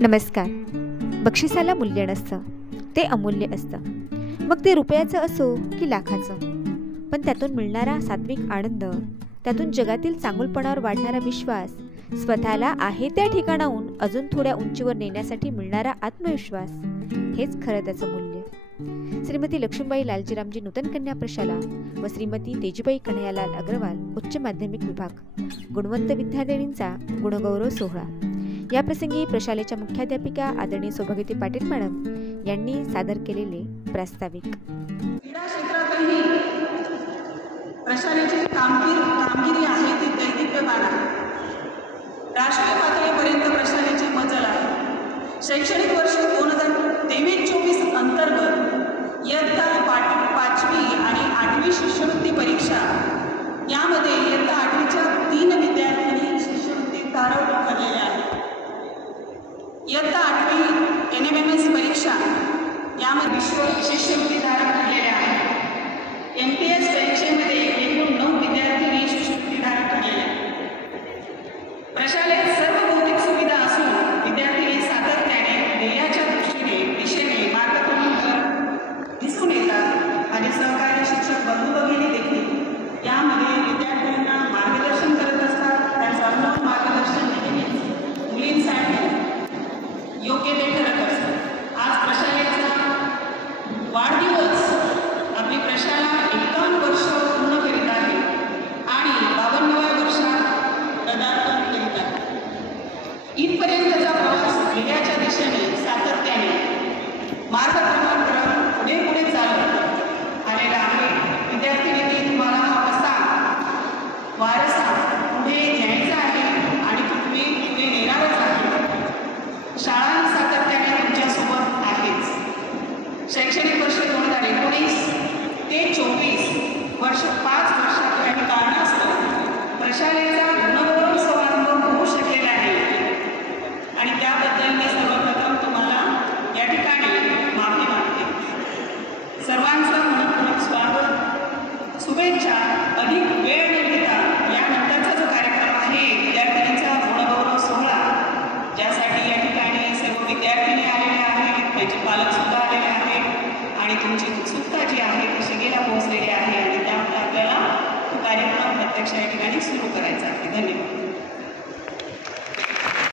नमस्कार. बक्षिसाला मूल्य नसतं, ते अमूल्य असतं. मग ते रुपयाचं असो की लाखाचं. पण त्यातून मिळणारा सात्विक आनंद, त्यातून जगातील चांगुलपणावर वाढणारा विश्वास, स्वतःला आहे त्या ठिकाणाहून अजून थोड्या उंचीवर नेण्यासाठी मिळणारा आत्मविश्वास, हेच खरं त्याचं मूल्य. श्रीमती लक्ष्मीबाई लालजीरामजी नूतन कन्या प्रशाला व श्रीमती तेजूबाई कन्हैयालाल अग्रवाल उच्च माध्यमिक विभाग गुणवंत विद्यार्थिनींचा गुणगौरव सोहळा. या प्रसंगी प्रशालेच्या मुख्याध्यापिका आदरणीय सौभाग्यवती पाटील मॅडम यांनी सादर केलेले प्रास्ताविक. क्रीडा क्षेत्रातही प्रशालेची कामगिरी आहे ती दैदिप्यमान आहे. राष्ट्रीय पातळीपर्यंत प्रशालेची मजल आहे. शैक्षणिक वर्ष 2023-24 अंतर्गत इयत्ता 5वी आणि 8वी शिष्यवृत्ती परीक्षा यामध्ये इयत्ता 8वीच्या 3 विद्यार्थ्यांनी शिष्यवृत्तीधारक ठरलेल्या आहेत. इयत्ता 8वी NMMS परीक्षा यामध्ये विश्व शिष्यवृत्तीधारक ठरलेल्या आहेत. MPS परीक्षेमध्ये एकूण 9 विद्यार्थी शिष्यवृत्तीधारक ठरलेले आहेत. प्रशालेत सर्व भौतिक सुविधा असून विद्यार्थी सातत्याने ध्येयाच्या दिशेने मार्गक्रमण दिसून येतात आणि सहकारी शिक्षक बंधू भगिनी देखील यामध्ये विद्यार्थ्यांना मार्गदर्शन करत असतात. त्यांचं अनुभव मार्गदर्शन नेहमीच मुलींसाठी योग्य ते ठरत असतं. आज प्रशालेचा वाढदिवस आपली प्रशाला 51 वर्ष पूर्ण करीत आहे आणि 52व्या वर्षात पदार्पण करीत आहे. इथपर्यंतचा प्रवास ध्येयाच्या दिशेने सातत्याने मार्गक्रमण करत पुढे चालत आलेला आहे. विद्यार्थिनी तुम्हाला हा वारसा पुढे न्यायचा आहे आणि तुम्ही पुढे नेणारच आहे. शाळा सातत्याने तुमच्यासोबत आहेच. शैक्षणिक वर्ष 2019 ते 24 5 वर्षात काही कारणास्तव प्रशालेचा गुणगौरव समारंभ होऊ शकलेला आहे आणि त्याबद्दल मी सर्वप्रथम तुम्हाला या ठिकाणी माफी मागते. सर्वांचं मनपूर्वक स्वागत, शुभेच्छा. अधिक वेळ न घेता यानंतरचा जो कार्यक्रम आहे विद्यार्थिनींचा गुणगौरव सोहळा, ज्यासाठी या ठिकाणी सर्व विद्यार्थिनी आलेल्या आहेत, त्यांचे पालकसुद्धा आलेले आहेत आणि तुमची उत्सुकता जी आहे ती शिगेला पोहोचलेली आहे आणि त्यामुळे आपल्याला तो कार्यक्रम प्रत्यक्ष या ठिकाणी सुरू करायचा आहे. धन्यवाद.